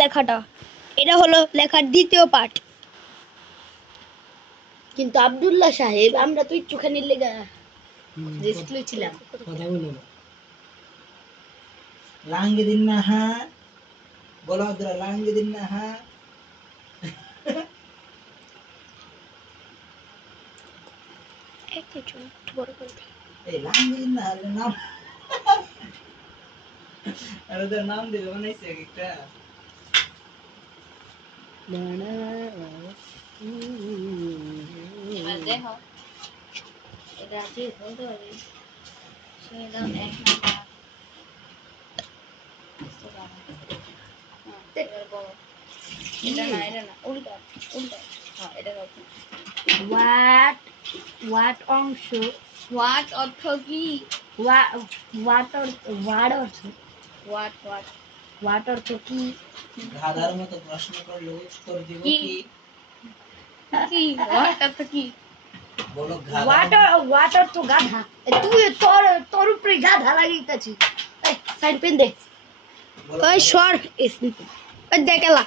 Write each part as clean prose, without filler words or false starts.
লেখাটা এটা হলো লেখার দ্বিতীয় পাঠ। কিন্তু আব্দুল্লাহ সাহেব আমরা তো একটুখানি লেগা রেস্ট লইছিলাম। কথা বলো না। লাঙ্গে দিন না হা বলো আব্দুল্লাহ, লাঙ্গে দিন না হা। এই লাঙ্গে দিন না এর নাম আর ওদের নাম দিবে বানাইছে একটা। এবার দেখো এটা আছে বলতে পারি সে দাও এক নাম্বার এবার বলো এটা না উল্টা উল্টা হ্যাঁ এটা দাও। হোয়াট অংশ হোয়াট অর্থ কি হোয়াট অর্থ কি গাধার মতো প্রশ্ন করলে উত্তর দিব কি? কি হোয়াট অর্থ কি বলো গাধা। হোয়াট অর্থ গাধা। তুই তোর উপরে গাধা লাগাইতাছিস। এই সাইড পেন দে। ওই সর ওই দেখলা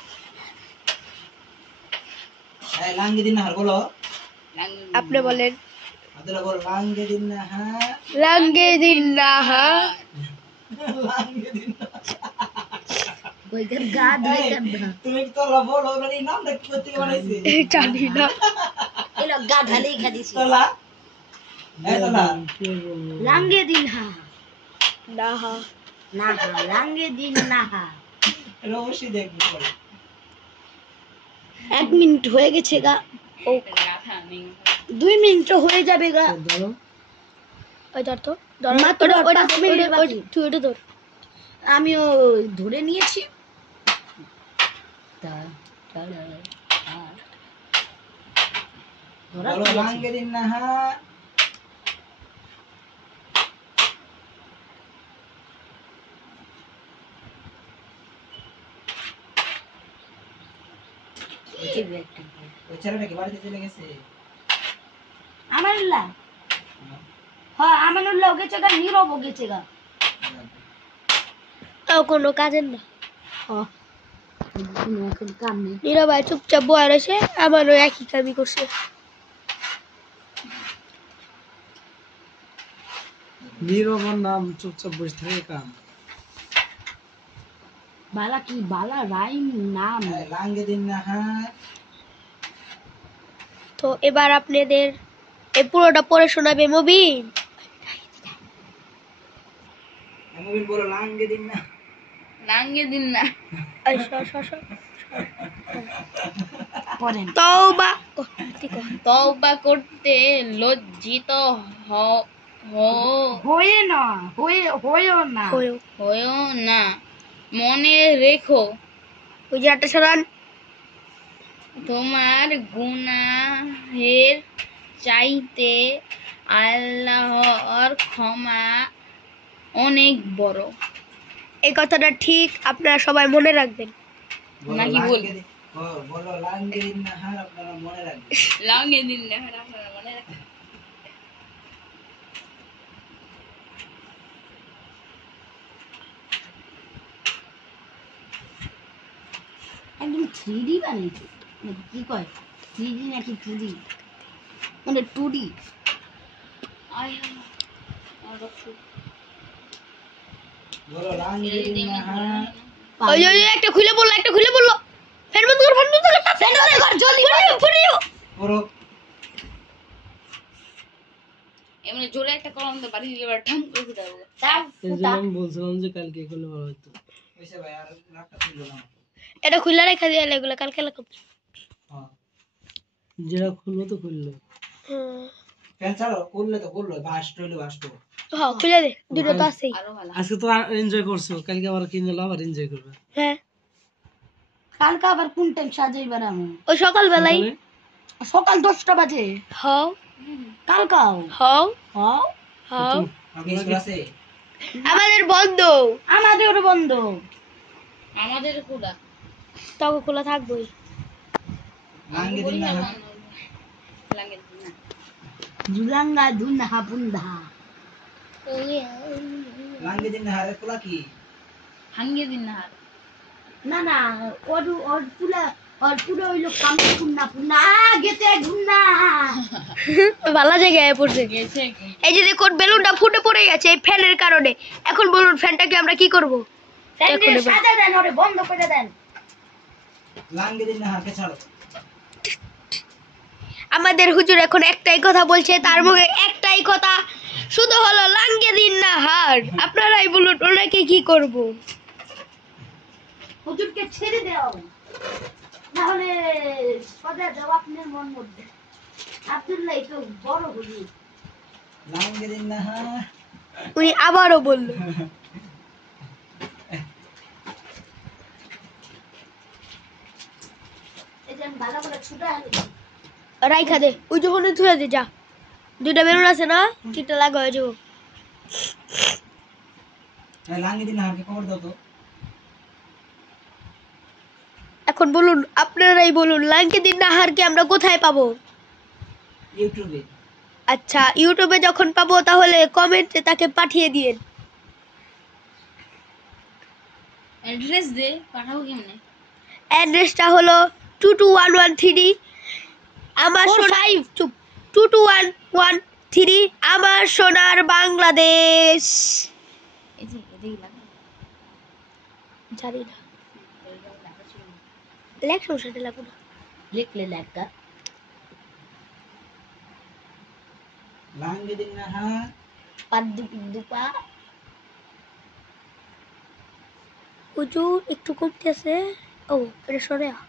এই লাঙ্গে দিন না হা বলো। আপনি বলেন আব্দুল্লাহ বল লাঙ্গে দিন না হা। লাঙ্গে দিন্নাহা লাঙ্গে দিন না। ওই গাধা গাধা তুমি তোরা বলো মানে নামটা কি করতে বানাইছে? জানি না এলো গাধা লেখা দিছি। তোলা এই তোলা লাঙ্গে দিন হা নাহা না হা লাঙ্গে দিন না হা। এটা অবশ্যই দেখবো পরে। 1 মিনিট হয়ে গেছে গা। ও 2 মিনিট হয়ে যাবে গা। ধরো ওই ধর তো ধর মাত্র ওটা 5 মিনিট বাকি। তুই ওটা ধর আমিও ধরে নিয়েছি। বলো লাঙ্গে দিন না হা। ওই ছেলেটা কি বাড়িতে চলে গেছে? আমানুল্লাহ হ্যাঁ আমানুল্লাহ গেছে গা, নীরব গেছে গা। তাও কোনো কাজের না কোনো কাম নেই। নীরবাই চুপচাপ বয়ে রয়েছে, আমারও একই কামই করছে। নীরবর নাম চুপচাপ বসে থাকে কাম। বালা কি বালা রাইম নাম। লাঙ্গে দিন না হা। তো এবার আপনাদের এই পুরোটা পড়ে শোনাবে মুবিন। মুবিন বলো লাঙ্গে দিন না। লাঙ্গে দিন না এই সর সর সর পড়েন। তওবা তওবা করতে লজ্জিত হয়ে না হয়েও না মনে রেখো ওই যে একটা সরান তোমার গুনাহের চাইতে আল্লাহর ক্ষমা অনেক বড়। এই কথাটা ঠিক, আপনারা সবাই মনে রাখবেন। নাকি বল বলো লাঙ্গে দিন না হা আপনারা মনে রাখবেন। লাঙ্গে দিন না আপনারা মনে রাখবেন। একদম 3D বানিয়েছে নাকি কি কয় 3D নাকি 2D মানে 2D। বলো লাঙ্গে দিন না হা। ওই যে একটা খুলে বললো ফের বন্ধ কর জলদি পড়িও পড়ো। এমনি জোরে একটা কলম তো বাড়ি দিলে ঠাম করে দাও। আমি বলছিলাম যে কালকে করলে ভালো হতো। ওইসে ভাই আর রাতটা ছিল না। এটা খুলে রেখে দিয়ে এগুলো কালকে লাগাবো। হ্যাঁ যেটা খুললো তো খুললো। ফ্যান চালো করলে তো করলো, বাস্ট হইলো বাস্ট। হ্যাঁ খুলে দে, দুটো তো আছেই। আজকে তো এনজয় করছো, কালকে আবার কিনলে আবার এনজয় করবে। হ্যাঁ কালকে আবার কোন টাইম সাজাইবার আমি ওই সকাল বেলায় সকাল 10টা বাজে। হও কালকাও হও হও হও আপনি স্কুল আছে? আমাদের বন্ধ, আমাদের বন্ধ আমাদের খোলা তবে খোলা থাকবোই। লাঙ্গে দিন না হা। লাগে না জুলাঙ্গা দুনহা বুন্ধা লাঙ্গে দিন না হা খোলা কি? হাঙ্গে দিন না না না, ওর পুরো হইলো কামে কুন্না পুন্না গেতে গুন্না। ভালো জায়গায় পড়ছে। এই যে দেখুন বেলুনটা ফুটে পড়ে গেছে এই ফ্যানের কারণে। এখন বলুন ফ্যানটাকে আমরা কি করব? ফ্যানটা সাজা দেন, ওরে বন্ধ করে দেন। লাঙ্গে দিন না হারকে ছাড়ো। আমাদের হুজুর এখন একটাই কথা বলছে, তার মুখে একটাই কথা শুধু হলো লাঙ্গে দিন না হার। আপনারাই বলুন ওনাকে কি করব? হুজুরকে ছেড়ে দেওয়া হবে, না হলে সজা দেও আপনার মন মধ্যে। আব্দুল্লাহ তো বড় হুজুর। লাঙ্গে দিন না হার। উনি আবারও বলল। এই যে আমি ভালো করে ছুটা হালি। রাইখা দে, ওই যখন ধুয়ে দে যা। দুইটা বেলুন আছে না, কিটা লাগা হয়ে যাবো। লাঙ্গে দিন না হারকে খবর দাও তো। এখন বলুন আপনারাই বলুন লাঙ্গে দিন না হারকে আমরা কোথায় পাবো? ইউটিউবে। আচ্ছা ইউটিউবে যখন পাবো তাহলে কমেন্টে তাকে পাঠিয়ে দিন। অ্যাড্রেস দে, পাঠাবো কেমনে? অ্যাড্রেসটা হলো 22113 আমার সোনার চুপ 22113 আমার সোনার বাংলাদেশ। এই যে এদিকে লাগা। জানি না লেখ সমস্যাটা লাগো না। লিখলে লেখা। লাঙ্গে দিন না হার। পাদ্দু দুপা। হুজুর একটু কমতেছে। ও এটা সরে আ।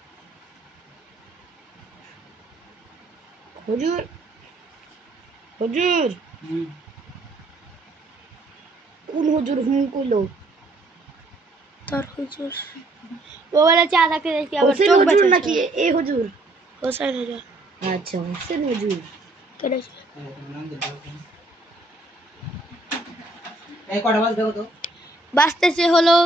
হুজুর হুজুর কোন হুজুর হুম কইলো? তোর হুজুর মোবাইলে চা থাকতে দেখি আবার হোসেন চোখ হুজুর বাঁচাচ্ছে। নাকি এই হুজুর? হোসেন হুজুর আচ্ছা হোসেন হুজুর। কেন? লাঙ্গে দাও তো। এই কটা বাজ দাও তো। বাঁচতেছে হলো